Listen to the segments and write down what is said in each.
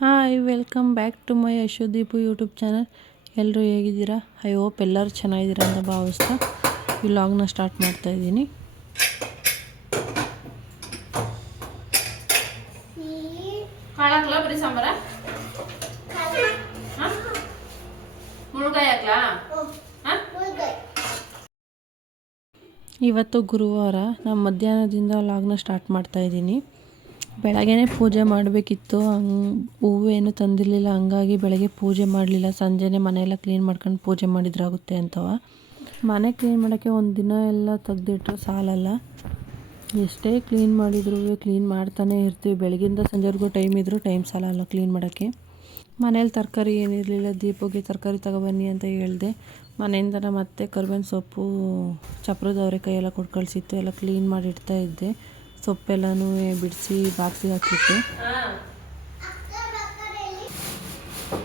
Hi welcome back to my Yashodeep YouTube channel. ಎಲ್ಲರೂ ಹೇಗಿದ್ದೀರಾ? I hope ಎಲ್ಲರೂ ಚೆನ್ನಾಗಿದ್ದೀರಾ ಅಂತ ಭಾವಿಸ್ತಾ ಈ ವ್ಲಾಗ್ನ ಸ್ಟಾರ್ಟ್ ಮಾಡ್ತಾಯಿದ್ದೀನಿ. ಬರೀ ಸಾಂಬಾರ ಮುಳುಗಾಯಿ ಹಾಕ್ಲಾ? ಇವತ್ತು ಗುರುವಾರ. ನಾನು ಮಧ್ಯಾಹ್ನದಿಂದ ವ್ಲಾಗ್ನ ಸ್ಟಾರ್ಟ್ ಮಾಡ್ತಾಯಿದ್ದೀನಿ. ಬೆಳಗ್ಗೆನೇ ಪೂಜೆ ಮಾಡಬೇಕಿತ್ತು, ಹೂವೇನು ತಂದಿರಲಿಲ್ಲ, ಹಂಗಾಗಿ ಬೆಳಗ್ಗೆ ಪೂಜೆ ಮಾಡಲಿಲ್ಲ. ಸಂಜೆನೇ ಮನೆಯೆಲ್ಲ ಕ್ಲೀನ್ ಮಾಡ್ಕೊಂಡು ಪೂಜೆ ಮಾಡಿದ್ರಾಗುತ್ತೆ ಅಂತವ. ಮನೆ ಕ್ಲೀನ್ ಮಾಡೋಕ್ಕೆ ಒಂದು ದಿನ ಎಲ್ಲ ತೆಗ್ದಿಟ್ರೆ ಸಾಲಲ್ಲ. ಎಷ್ಟೇ ಕ್ಲೀನ್ ಮಾಡಿದ್ರು ಕ್ಲೀನ್ ಮಾಡ್ತಾನೆ ಇರ್ತೀವಿ. ಬೆಳಗಿಂದ ಸಂಜೆವರೆಗೂ ಟೈಮ್ ಇದ್ದರೂ ಟೈಮ್ ಸಾಲಲ್ಲ ಕ್ಲೀನ್ ಮಾಡೋಕ್ಕೆ. ಮನೇಲಿ ತರಕಾರಿ ಏನಿರಲಿಲ್ಲ, ದೀಪಗೆ ತರಕಾರಿ ತಗೊಬನ್ನಿ ಅಂತ ಹೇಳಿದೆ. ಮನೆಯಿಂದ ಮತ್ತೆ ಕರ್ಬೇವಿನ ಸೊಪ್ಪು, ಚಪ್ರದ ಅವರೆಕಾಯಿ ಎಲ್ಲ ಕೊಟ್ಟು ಕಳಿಸಿತ್ತು. ಎಲ್ಲ ಕ್ಲೀನ್ ಮಾಡಿ ಇಡ್ತಾ ಇದ್ದೆ. ಸೊಪ್ಪೆಲ್ಲನೂ ಬಿಡಿಸಿ ಬಾಕ್ಸಿಗೆ ಹಾಕಿತ್ತು.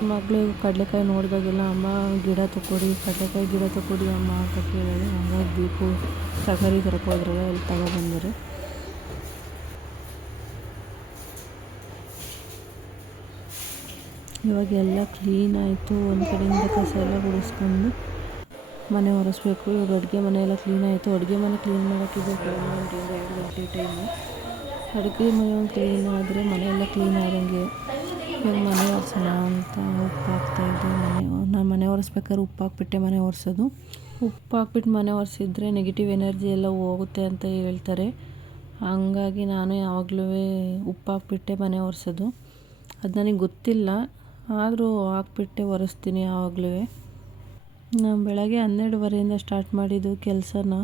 ಮಗಳು ಕಡಲೆಕಾಯಿ ನೋಡಿದಾಗೆಲ್ಲ ಅಮ್ಮ ಗಿಡ ತಗೊಡಿ, ಕಡಲೆಕಾಯಿ ಗಿಡ ತಗೊಡಿ ಅಮ್ಮ ಅಂತ ಕೇಳಿದೆ. ಹಂಗಾಗಿ ದೀಪು ತರಕಾರಿ ತರಕೋದ್ರಲ್ಲ ಅಲ್ಲಿ ತಗೊಬಂದರೆ. ಇವಾಗ ಎಲ್ಲ ಕ್ಲೀನ್ ಆಯಿತು. ಒಂದು ಕಡೆಯಿಂದ ಕಸ ಎಲ್ಲ ಗುಡಿಸ್ಕೊಂಡು ಮನೆ ಒರೆಸ್ಬೇಕು. ಇವಾಗ ಅಡುಗೆ ಮನೆ ಎಲ್ಲ ಕ್ಲೀನ್ ಆಯಿತು. ಅಡುಗೆ ಮನೆ ಕ್ಲೀನ್ ಮಾಡೋಕ್ಕಿದೆ 1 ಗಂಟೆಯಿಂದ 2 ಗಂಟೆ ಟೈಮು. ಅಡುಗೆ ಮನೆ ಒಂದು ಕ್ಲೀನ್ ಆದರೆ ಮನೆಯೆಲ್ಲ ಕ್ಲೀನ್ ಆದಂಗೆ. ಇವಾಗ ಮನೆ ಒರೆಸೋಣ ಅಂತ ಉಪ್ಪು ಹಾಕ್ತಾಯಿದ್ದೆ. ನಾನು ಮನೆ ಒರೆಸ್ಬೇಕಾದ್ರೆ ಉಪ್ಪು ಹಾಕ್ಬಿಟ್ಟೆ ಮನೆ ಒರೆಸೋದು. ಉಪ್ಪು ಹಾಕ್ಬಿಟ್ಟು ಮನೆ ಒರೆಸಿದ್ರೆ ನೆಗೆಟಿವ್ ಎನರ್ಜಿ ಎಲ್ಲ ಹೋಗುತ್ತೆ ಅಂತ ಹೇಳ್ತಾರೆ. ಹಂಗಾಗಿ ನಾನು ಯಾವಾಗಲೂ ಉಪ್ಪು ಹಾಕ್ಬಿಟ್ಟೆ ಮನೆ ಒರೆಸೋದು. ಅದು ನನಗೆ ಗೊತ್ತಿಲ್ಲ, ಆದರೂ ಹಾಕ್ಬಿಟ್ಟೆ ಒರೆಸ್ತೀನಿ ಯಾವಾಗಲೂ. ನಾನು ಬೆಳಗ್ಗೆ 12:30 ಸ್ಟಾರ್ಟ್ ಮಾಡಿದ್ದು ಕೆಲಸನ,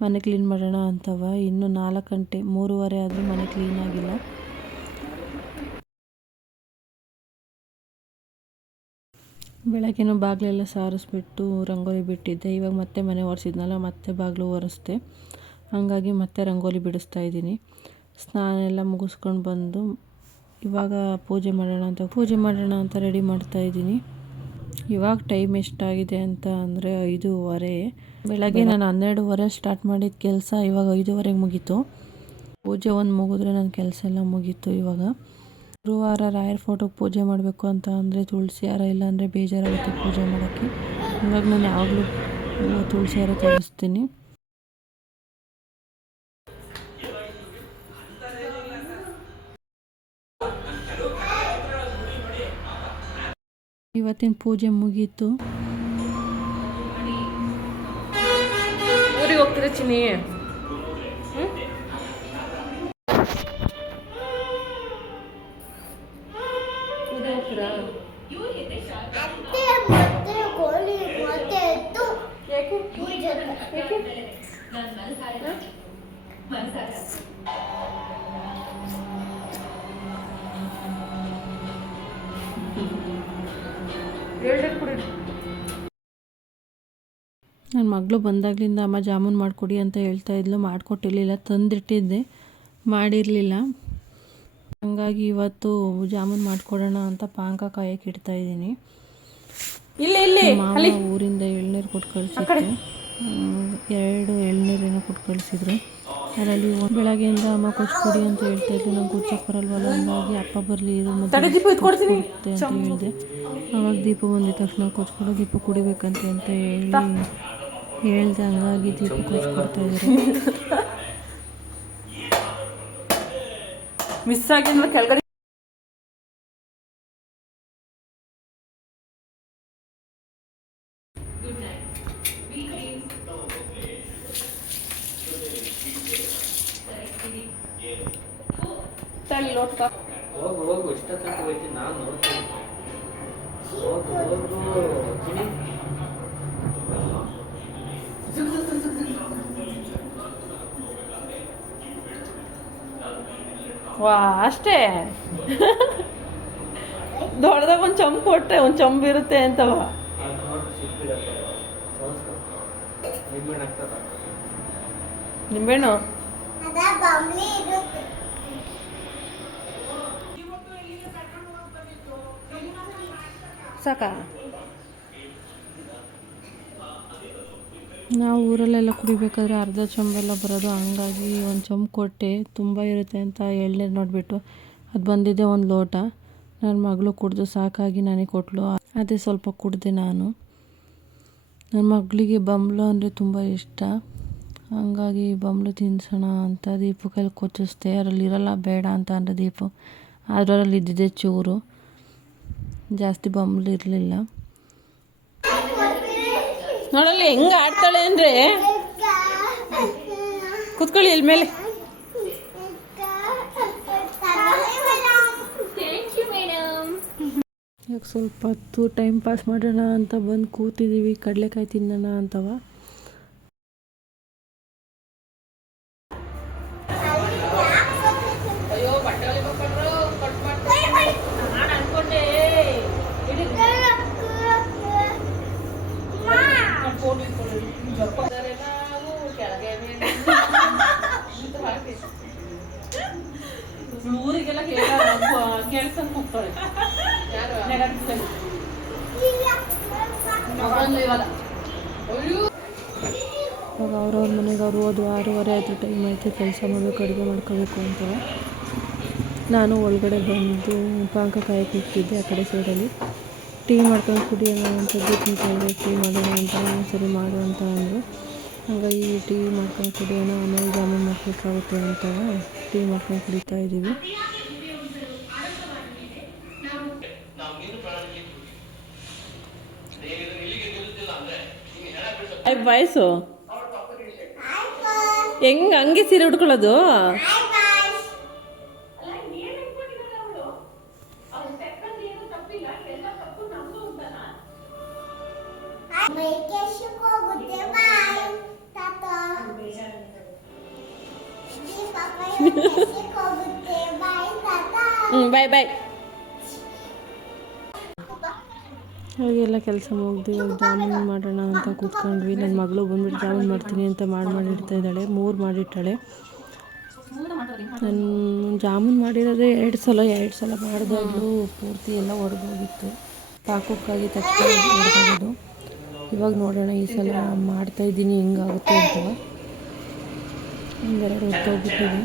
ಮನೆ ಕ್ಲೀನ್ ಮಾಡೋಣ ಅಂತವ. ಇನ್ನು 4 ಗಂಟೆ 3:30 ಆದರೂ ಮನೆ ಕ್ಲೀನ್ ಆಗಿಲ್ಲ. ಬೆಳಗ್ಗೆನೂ ಬಾಗಿಲೆಲ್ಲ ಸಾರಿಸ್ಬಿಟ್ಟು ರಂಗೋಲಿ ಬಿಟ್ಟಿದ್ದೆ. ಇವಾಗ ಮತ್ತೆ ಮನೆ ಒರೆಸಿದ್ನಲ್ಲ, ಮತ್ತೆ ಬಾಗಿಲು ಒರೆಸ್ದೆ. ಹಾಗಾಗಿ ಮತ್ತೆ ರಂಗೋಲಿ ಬಿಡಿಸ್ತಾ ಇದ್ದೀನಿ. ಸ್ನಾನ ಎಲ್ಲ ಮುಗಿಸ್ಕೊಂಡು ಬಂದು ಇವಾಗ ಪೂಜೆ ಮಾಡೋಣ ಅಂತ ರೆಡಿ ಮಾಡ್ತಾಯಿದ್ದೀನಿ. ಇವಾಗ ಟೈಮ್ ಎಷ್ಟಾಗಿದೆ ಅಂತ ಅಂದರೆ 5:30. ಬೆಳಗ್ಗೆ ನಾನು 12:30 ಸ್ಟಾರ್ಟ್ ಮಾಡಿದ ಕೆಲಸ ಇವಾಗ 5:30 ಮುಗೀತು. ಪೂಜೆ ಒಂದು ಮುಗಿದ್ರೆ ನನ್ನ ಕೆಲಸ ಎಲ್ಲ ಮುಗೀತು. ಇವಾಗ ಗುರುವಾರ ರಾಯರ ಫೋಟೋಗೆ ಪೂಜೆ ಮಾಡಬೇಕು ಅಂತ ಅಂದರೆ ತುಳಸಿ ಹಾರ ಇಲ್ಲ ಅಂದರೆ ಬೇಜಾರಾಗುತ್ತೆ ಪೂಜೆ ಮಾಡೋಕ್ಕೆ. ಇವಾಗ ನಾನು ಯಾವಾಗಲೂ ತುಳಸಿ ಹಾರ ತರಿಸ್ತೀನಿ. ಇವತ್ತಿನ ಪೂಜೆ ಮುಗೀತು. ಊರಿಗೆ ಹೋಗ್ತೀರಾ ಚಿನ್ನಿ? ಹೋಗ್ತೀರಾ? ನನ್ನ ಮಗಳು ಬಂದಾಗಲಿಂದ ಅಮ್ಮ ಜಾಮೂನ್ ಮಾಡಿಕೊಡಿ ಅಂತ ಹೇಳ್ತಾಯಿದ್ಲು. ಮಾಡಿಕೊಟ್ಟಿರಲಿಲ್ಲ, ತಂದಿಟ್ಟಿದ್ದೆ, ಮಾಡಿರಲಿಲ್ಲ. ಹಂಗಾಗಿ ಇವತ್ತು ಜಾಮೂನ್ ಮಾಡಿಕೊಡೋಣ ಅಂತ ಪಾನಕ ಕಾಯಕ್ಕೆ ಇಡ್ತಾಯಿದ್ದೀನಿ. ಮಾವ ಊರಿಂದ ಎಳ್ನೀರು ಕೊಟ್ಟು ಕಳಿಸಿದ್ರು. 2 ಎಳ್ನೀರೇನೋ ಕೊಟ್ಟು ಕಳಿಸಿದ್ರು. ಅದರಲ್ಲಿ ಬೆಳಗ್ಗೆಯಿಂದ ಅಮ್ಮ ಕೊಚ್ಕೊಡಿ ಅಂತ ಹೇಳ್ತಾಯಿದ್ರು. ನಂಗೆ ಕೊಚ್ಚಕ್ಕೆ ಬರಲ್ವಲ್ಲ, ಹಂಗಾಗಿ ಅಪ್ಪ ಬರಲಿ ಇದು ಕೊಡುತ್ತೆ ಅಂತ ಹೇಳಿದೆ. ಆವಾಗ ದೀಪ ಬಂದಿದ ತಕ್ಷಣ ಕೊಚ್ಕೊಡೋ, ದೀಪ ಕುಡಿಬೇಕಂತ ಅಂತ ಹೇಳ್ದೆ. ಹಂಗಾಗಿ ದೀಪ ಕೊಚ್ಕೊಡ್ತಾಯಿದ್ರು. ಮಿಸ್ ಆಗಿ ಕೆಳಗಡೆ ಹೋಗು ಇಷ್ಟಕ್ಕಂತ ಹೋಯ್ತೀನಿ ನಾನು ನೋಡ್ತೀನಿ. ವಾ ಅಷ್ಟೇ. ದೊಡ್ಡದಾಗ ಒಂದು ಚಂಬು ಕೊಟ್ಟರೆ ಒಂದು ಚಂಬು ಇರುತ್ತೆ ಅಂತವ. ನಿಂಬೆಣ್ಣು ಸಾಕ? ನಾವು ಊರಲ್ಲೆಲ್ಲ ಕುಡಿಬೇಕಾದ್ರೆ ಅರ್ಧ ಚೊಂಬೆಲ್ಲ ಬರೋದು. ಹಂಗಾಗಿ ಒಂದು ಚೊಂಬು ಕೊಟ್ಟೆ, ತುಂಬ ಇರುತ್ತೆ ಅಂತ ಎಳ್ನೀರು ನೋಡಿಬಿಟ್ಟು. ಅದು ಬಂದಿದ್ದೆ 1 ಲೋಟ. ನನ್ನ ಮಗಳು ಕುಡಿದು ಸಾಕಾಗಿ ನನಗೆ ಕೊಟ್ಟಳು. ಅದೇ ಸ್ವಲ್ಪ ಕುಡಿದೆ ನಾನು. ನನ್ನ ಮಗಳಿಗೆ ಬಂಬ್ಳು ಅಂದರೆ ತುಂಬ ಇಷ್ಟ, ಹಂಗಾಗಿ ಬಂಬ್ಳು ತಿನ್ಸೋಣ ಅಂತ ದೀಪು ಕೈಲಿ ಕೊಚ್ಚಿಸ್ದೆ. ಅದರಲ್ಲಿ ಇರಲ್ಲ ಬೇಡ ಅಂತ ಅಂದರೆ ದೀಪು, ಅದರಲ್ಲಿ ಇದ್ದಿದ್ದೆ ಚೂರು, ಜಾಸ್ತಿ ಬಂಬ್ಳು ಇರಲಿಲ್ಲ. ನೋಡಲ್ಲಿ ಹೆಂಗೆ ಆಡ್ತಾಳೆ ಅಂದರೆ, ಕೂತ್ಕೊಳ್ಳಿ ಇಲ್ಲಿ ಮೇಲೆ. ಈಗ ಸ್ವಲ್ಪ ಹೊತ್ತು ಟೈಮ್ ಪಾಸ್ ಮಾಡೋಣ ಅಂತ ಬಂದು ಕೂತಿದ್ದೀವಿ. ಕಡಲೆಕಾಯಿ ತಿನ್ನೋಣ ಅಂತವ. ಊರಿಗೆಲ್ಲ ಕೇಳ್ಸಂಗ್ ಹೋಗ್ತಾಳೆ. ಇವಾಗ ಅವ್ರವ್ರ ಮನೆಗೆ ಅವ್ರು ಹೋದು 6:30 ಆಯಿತು, ಟೈಮ್ ಆಯಿತು, ಕೆಲಸ ಮಾಡಬೇಕು, ಅಡುಗೆ ಮಾಡ್ಕೋಬೇಕು ಅಂತವ. ನಾನು ಒಳಗಡೆ ಬಂದು ಪಾಕ ಕಾಯಕ್ಕೆ ಇಟ್ಟಿದ್ದೆ ಆ ಕಡೆ ಸೈಡಲ್ಲಿ. ಟೀ ಮಾಡ್ಕೊಂಡು ಕುಡಿಯೋಣ ಅಂತ ದೀಪನ ಟೀ ಮಾಡೋಣ ಅಂತ ಸರಿ ಮಾಡು ಅಂತ ಅಂದರು. ಹಾಗಾಗಿ ಟೀ ಮಾಡ್ಕೊಂಡು ಕುಡಿಯೋಣ, ಆಮೇಲೆ ಜಾಮೂನ್ ಮಾಡಬೇಕಾಗುತ್ತೆ ಅಂತವ ಟೀ ಮಾಡ್ಕೊಂಡು ಕುಡಿತಾ ಇದ್ದೀವಿ. ವಯಸ್ಸು ಹೆಂಗೆ ಹಂಗೆ ಸೀರೆ ಉಟ್ಕೊಳ್ಳೋದು? ಬಾಯ್ ಬಾಯ್. ಹಾಗೆಲ್ಲ ಕೆಲಸ ಮುಗ್ದು ಇವಾಗ ಜಾಮೂನ್ ಮಾಡೋಣ ಅಂತ ಕೂತ್ಕೊಂಡ್ವಿ. ನನ್ನ ಮಗಳು ಬಂದ್ಬಿಟ್ಟು ಜಾಮೂನ್ ಮಾಡ್ತೀನಿ ಅಂತ ಮಾಡಿಡ್ತಾ ಇದ್ದಾಳೆ. 3 ಮಾಡಿಟ್ಟಾಳೆ. ನಾನು ಜಾಮೂನ್ ಮಾಡಿರೋದೇ 2 ಸಲ ಮಾಡಿದಾಗಲೂ ಪೂರ್ತಿ ಎಲ್ಲ ಒಡೆದೋಗಿತ್ತು. ಪಾಕಕ್ಕಾಗಿ ತಕ್ಷಣ ಒಡೆದೋಗೋದು. ಇವಾಗ ನೋಡೋಣ ಈ ಸಲ ಮಾಡ್ತಾಯಿದ್ದೀನಿ ಹೆಂಗಾಗುತ್ತೆ ಅಂತ. ಒಂದೆರಡು ಹೊತ್ತೋಗ್ಬಿಟ್ಟಿದೆ.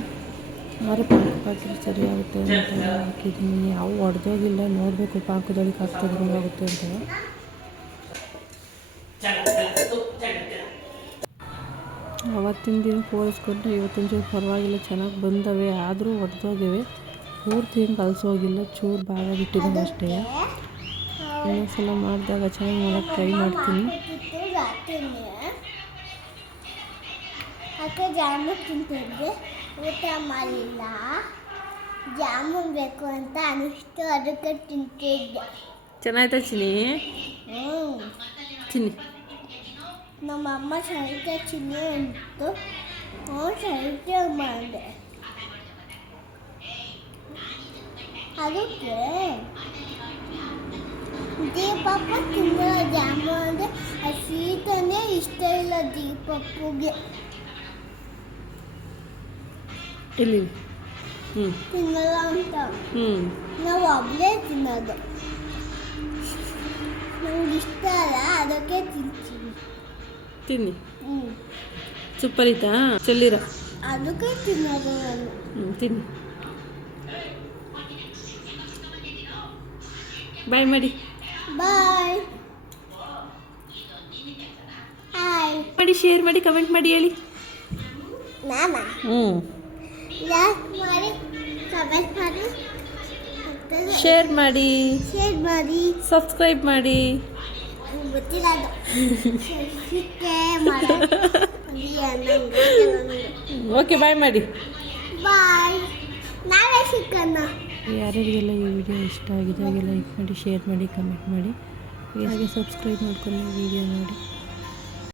ಆರು ಪಾಕಕ್ಕೆ ಹಾಕಿದ್ರೆ ಸರಿ ಆಗುತ್ತೆ ಅಂತ ಹಾಕಿದ್ದೀನಿ. ಯಾವ ಒಡೆದೋಗಿಲ್ಲ, ನೋಡಬೇಕು ಪಾಕದೊಳಗೆ ಹಾಕ್ತದೆ ಹೆಂಗಾಗುತ್ತೆ ಅಂತ. ಅವತ್ತಿನ ದಿನ ಹೋಲಿಸ್ಕೊಂಡ್ರೆ ಇವತ್ತಿನ ಚೂರು ಪರವಾಗಿಲ್ಲ, ಚೆನ್ನಾಗಿ ಬಂದವೆ. ಆದರೂ ಒಡೆದೋಗಿವೆ, ಪೂರ್ತಿ ಏನು ಕಲಸೋಗಿಲ್ಲ, ಚೂರು ಭಾಗ ಬಿಟ್ಟಿದ್ದಾವೆ ಅಷ್ಟೇ. ಇನ್ನೊಂದು ಸಲ ಮಾಡಿದಾಗ ಚೆನ್ನಾಗಿ ಮಾಡೋಕ್ಕೆ ಟ್ರೈ ಮಾಡ್ತೀನಿ. ಅಕ್ಕ ಜಾಮೂನ್ ತಿಂತಿದ್ದೆ, ಊಟ ಮಾಡಲಿಲ್ಲ. ಜಾಮೂನ್ ಬೇಕು ಅಂತ ಅನಿಸ್ತು, ಅದಕ್ಕೆ ತಿಂತಿದ್ದೆ. ಚೆನ್ನಾಯ್ತಾ ಚಿನ್ನಿ? ಚಿನ್ನಿ ನಮ್ಮ ಅಮ್ಮ ಸಹಿತ ಚಿನ್ನಿ ಅಂತು, ಸಹಿತ ಮಾಡಿದೆ. ಅದಕ್ಕೆ ದೀಪಪ್ಪ ತಿನ್ನೋ ಜಾಮೂನ್ ಅಂದರೆ ಆ ಸ್ವೀಟನ್ನೇ ಇಷ್ಟ ಇಲ್ಲ ದೀಪಪ್ಪಗೆ. ಇಲ್ಲಿ ತಿನ್ನಲ್ಲ ಅಂತ ನಾವು ಒಬ್ಬಳೇ ತಿನ್ನೋದು. ನಂಗೆ ಇಷ್ಟ ಅಲ್ಲ, ಅದಕ್ಕೆ ತಿಂತೀನಿ. ತಿನ್ನಿ. ಸೂಪರ್ ಐತಾ? ಚೆಲ್ಲಿರ ಅದಕ್ಕೆ ತಿನ್ನೋದು ನಾನು. ತಿನ್ನಿ. ಬಾಯ್ ಮಾಡಿ. ಬಾಯ್. ಹಾಯ್ ಮಾಡಿ, ಶೇರ್ ಮಾಡಿ, ಕಮೆಂಟ್ ಮಾಡಿ, ಹೇಳಿ. ನಾನಾ ಲೈಕ್ ಮಾಡಿ, ಕಮೆಂಟ್ ಮಾಡಿ, ಶೇರ್ ಮಾಡಿ, ಸಬ್ಸ್ಕ್ರೈಬ್ ಮಾಡಿ. ಗೊತ್ತಿಲ್ಲ ಅದು. ಓಕೆ, ಬಾಯ್ ಮಾಡಿ. ಬಾಯ್. ನಾಳೆ ಸಿಕ್ಕಣ್ಣ. ಯಾರ್ಯಾರಿಗೆಲ್ಲ ಈ ವಿಡಿಯೋ ಇಷ್ಟ ಆಗಿದೆ ಹಾಗೆ ಲೈಕ್ ಮಾಡಿ, ಶೇರ್ ಮಾಡಿ, ಕಮೆಂಟ್ ಮಾಡಿ, ಹಾಗೆ ಸಬ್ಸ್ಕ್ರೈಬ್ ಮಾಡ್ಕೊಂಡು ವಿಡಿಯೋ ನೋಡಿ.